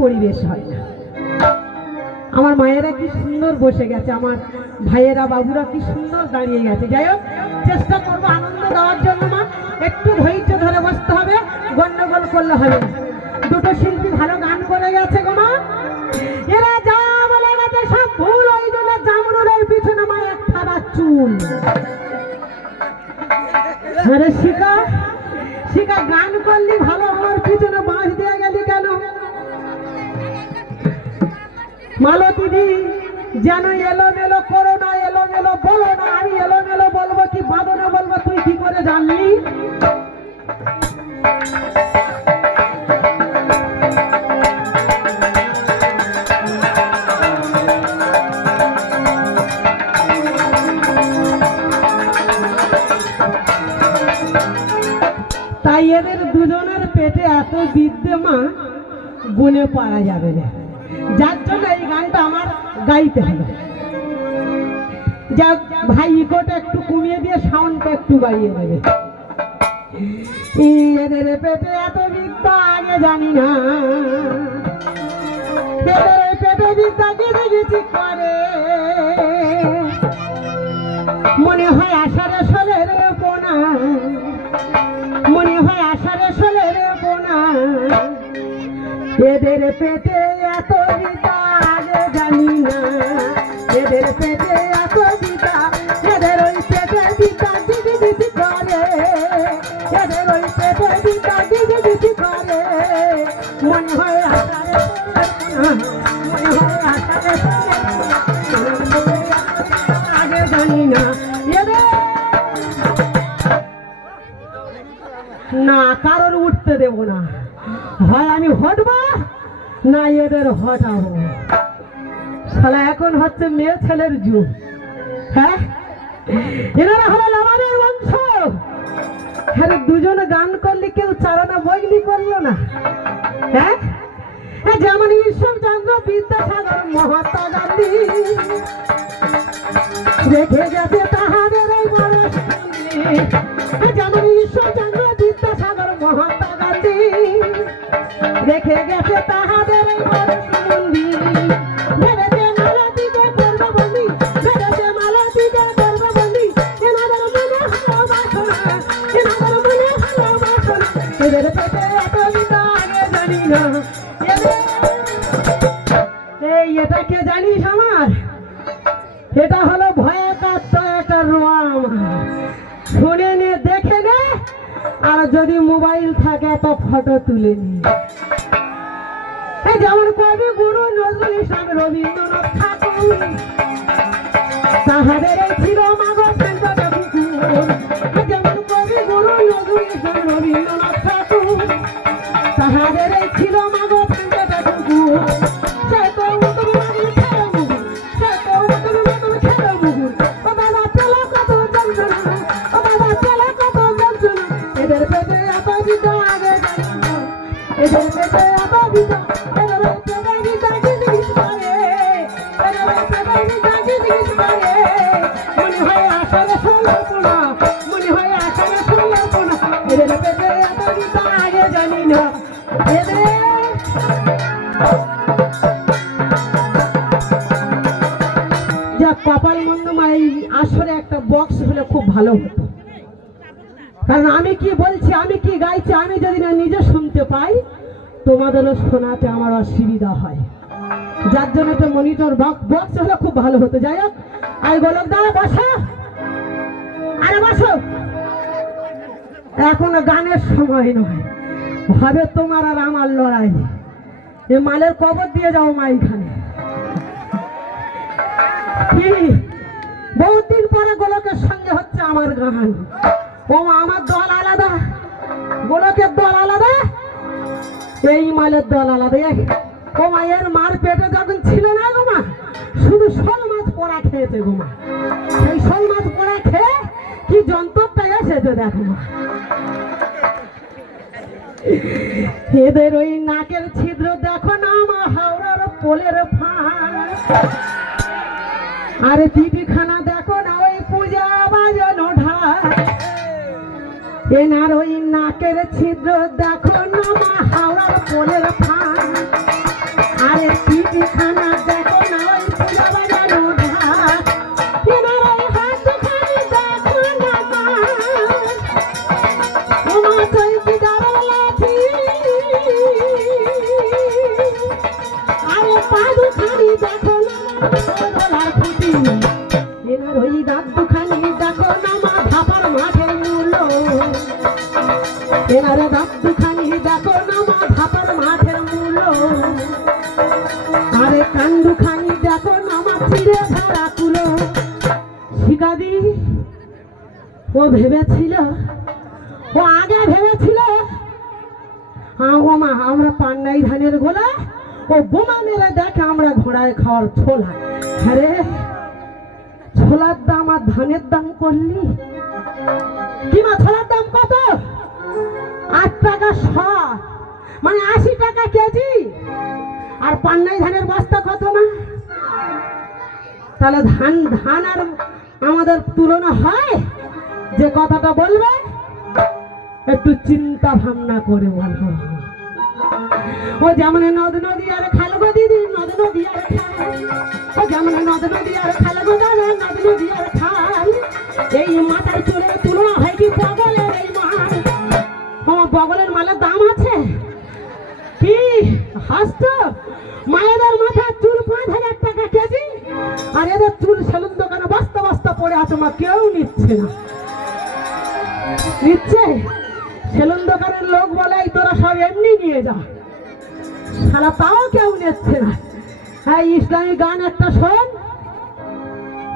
পরিবেশ হয়। না আমার মায়েরা কি সুন্দর বসে গেছে, আমার ভাইয়েরা, বাবুরা কি সুন্দর দাঁড়িয়ে গেছে। যাই হোক, চেষ্টা করব আনন্দ দেওয়ার জন্য, মা। একটু ধৈর্য ধরে বসতে হবে, গন্ডগোল করলে হবে। দুটো শিল্পী ভালো গান করে গেছে গো, মা। এরা যা বলে গেছে, সব ভুল ওই জন্য জামরুলের পিছনে মা এক থাবা চুল। আরে শিকা শিকা গান করলি ভালো, আমার পিছনে বাঁশ দিয়ে গেলি। কেন মালতী যেন এলো মেলো করো না এলো মেলো বলো না, আমি এলো মেলো বলব কি, বাদনে বলব, তুই কি করে জানলি? তাই এদের দুজনের পেটে এত বিদ্যে মা গুনে পারা যাবে না। গাইতে হবে। যাক, ভাই ইকোটা একটু কমিয়ে দিয়ে সাউন্ডটা একটু বাড়িয়ে দেবে। এদের পেটে এত বিদ্যা আগে জানি না। এদের পেটে বিদ্যা গেছে গেছি করে? মনে হয় আষাঢ়ে সলের পোনা মনে হয় আষাঢ়ে সলের পোনা এদের পেটে এত না কারোর উঠতে দেব না। হয় আমি হটবো না এদের হটাবো। হচ্ছে মেয়ে ছেলের যুগ। হ্যাঁ? এনারা হলো লামানের বংশ। হ্যাঁ দুজনে গান করলে কেউ চারণা বইলি করল না। হ্যাঁ? যেমন ঈশ্বরচন্দ্র বিদ্যাসাগর মহাত্মা গান্ধী রেখে গেছে তাহাদের এই যেমন ঈশ্বরচন্দ্র বিদ্যাসাগর মহাত্মা গান্ধী রেখে গেছে তাহাদের তাহাদের শোনাতে আমার অসুবিধা হয়। যার জন্য একটা মনিটর বক্স হলে খুব ভালো হতো। যাই হোক আর গোলক দা, বসো। আরে বসো। এখন গানের সময় নয়। হবে তোমার আর আমার লড়াই এ মালের কবর দিয়ে যাও মা এখানে। কি? বহুত দিন পরে গোলকের সঙ্গে হচ্ছে আমার গান। ও আমার দল আলাদা। গোলকের দল আলাদা। এই মালের দল আলাদা ও মা এর মার পেটে যখন ছিল না গো মা, শুধু শোল মাছ পোড়া খেয়েছে গো মা। সেই শোল মাছ পোড়া খেয়ে কি যন্ত্রটা এসেছে দেখো মা। এদের ওই নাকের ছিদ্র দেখো না মা, হাওড়ার পোলের ফাঁস আরে পিপিখানা দেখো না ওই পূজা বাজানো ঢাক এনার ওই নাকের ছিদ্র দেখো না মা। হাওড়ার না ধারা কুলো। শিকাদি ও ভেবেছিল, ও আগে ভেবেছিল মা, আমরা পান্নাই ধানের গোলা, ও বোমা মেরে দেখে আমরা ঘোড়ায় খাওয়ার ছোলা। হ্যাঁ ছোলার দাম আর ধানের দাম করলি? কি মা, ছোলার দাম কত? আট টাকা শ মানে আশি টাকা কেজি। আর পান্নাই ধানের বস্তা কত মা? তাহলে ধান ধান আর আমাদের তুলনা হয়? যে কথাটা বলবে, একটু চিন্তা ভাবনা করে বলব। ও যেমন নদ, নদী আর খাল গো দিদি, নদ, নদী আর খাল। ও যেমন নদ, নদী আর খাল গো দাদা, নদ, নদী আর খাল। এই মাথার চুলের তুলনা হয় কি বগলের এই মাল? ও বগলের মালের দাম আছে? কি হাসত মায়েদের মাথার চুল পাঁচ হাজার টাকা কেজি? আর এদের চুল সেলুন দোকানে বস্তা বস্তা পড়ে আছে, মা, কেউ নিচ্ছে না। নিচ্ছে? সেলুন দোকানের লোক বলে, "এই তোরা সব এমনি নিয়ে যা। সারা তাও কেউ নিচ্ছে না। হ্যাঁ ইসলামী গান একটা শোন।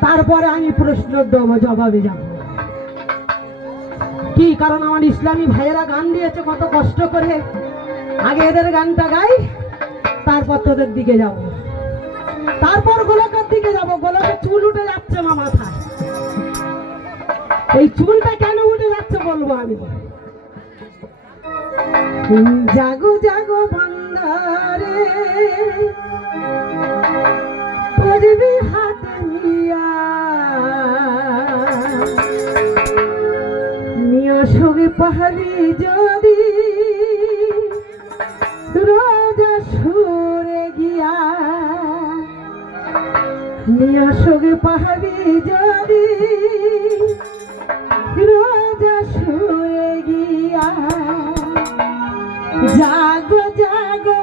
তারপরে আমি প্রশ্ন দেবো, জবাবে যাব। কি কারণ? আমার ইসলামী ভাইয়েরা গান দিয়েছে, কত কষ্ট করে। আগে এদের গানটা গাই, তারপর তোদের দিকে যাব। তারপর গোলকের এই চুলটা কেন উঠে যাচ্ছে বলব আমি? জাগো জাগো বন্ধারে পড়বি হাতে নিয়া। নিয়া ছবি পাহাড়ি যদি রোজা সুরে গিয়া। নিয়া ছবি পাহাড়ি যদি রোজা সুরে গিয়া। জাগো জাগো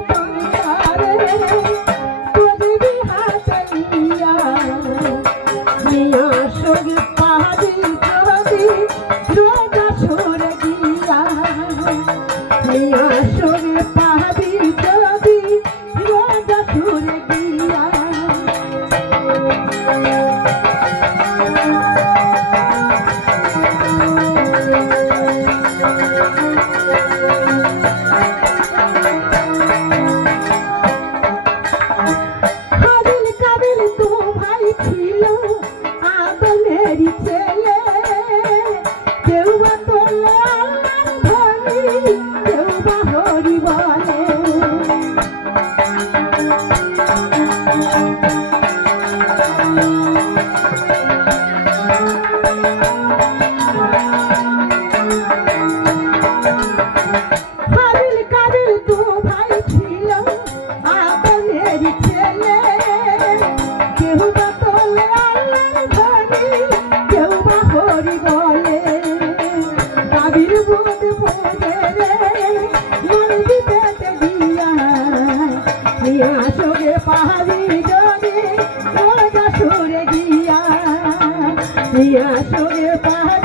নিয়া সরে পাহাড়ি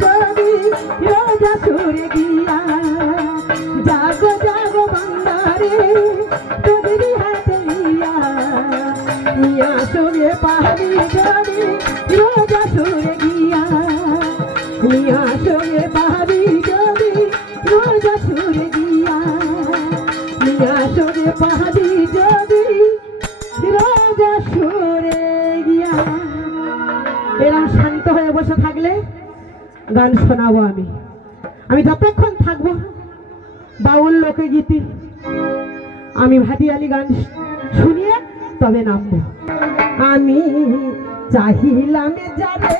গবি রোজা সুরে গান শোনাবো আমি। আমি যতক্ষণ থাকব, বাউল লোকে গীতি, আমি ভাটিয়ালি গান শুনিয়ে তবে নামবো। আমি চাহিলাম যারে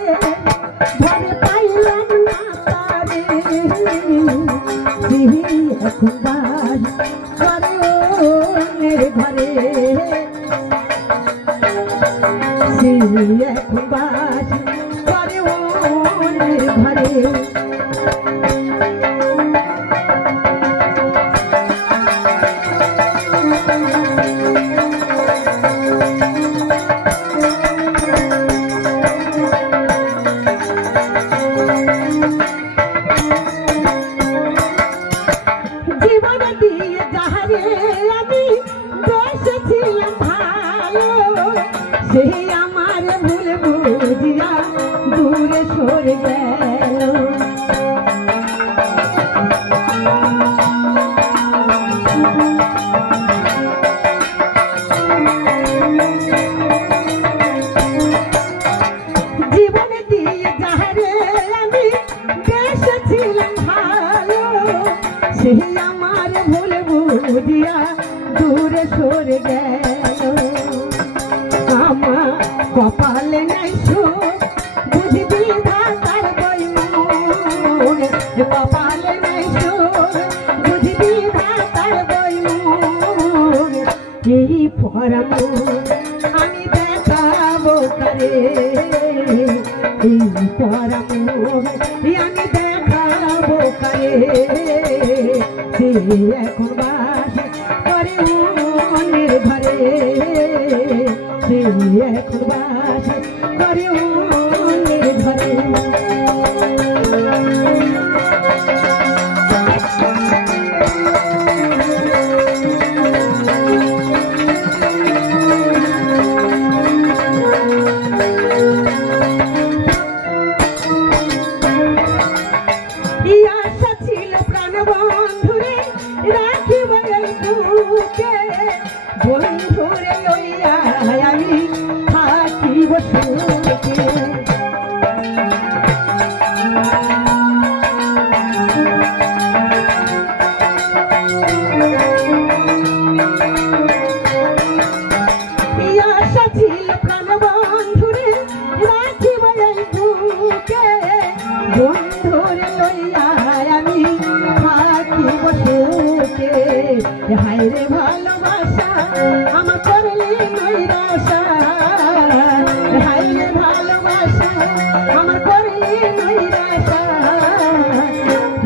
পাইলাম না ঘরে। Thank you. কপালে নাই সুখ বুঝবি ভাতার বইমুন এই পরম আমি দেখাবো করে এই পরম আমি দেখাবো করে, সে এখন বাস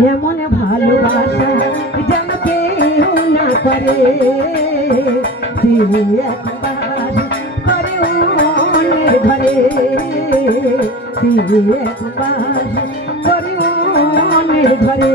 এমন ভালোবাসা যেন কেউ না করে। একবার করে ঘরে তিনি একবার করে অন্যের ঘরে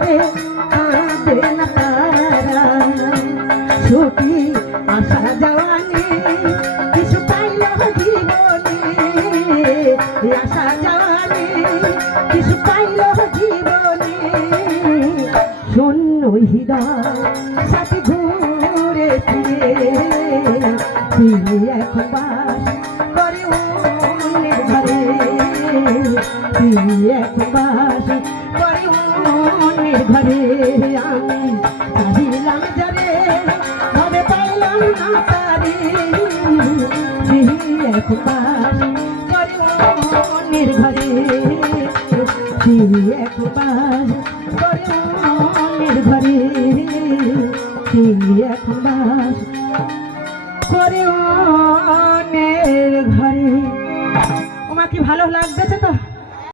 নীরবে কাঁদে না তারা। ছুটি আসা যাওয়া নেই কিছু পাইল জীবনে। আসা যাওয়া কিছু পাইল জীবনে। শূন্য হৃদয় সাথে ফিরে এখন বাস করে অন্যের ঘরে আমি চাহিলাম যারে ভাবে পাইলাম না তারে। ফিরে এখন বাস করে ঘরে ঘরে অন্যের ঘরে। কি ভালো লাগতেছে তো।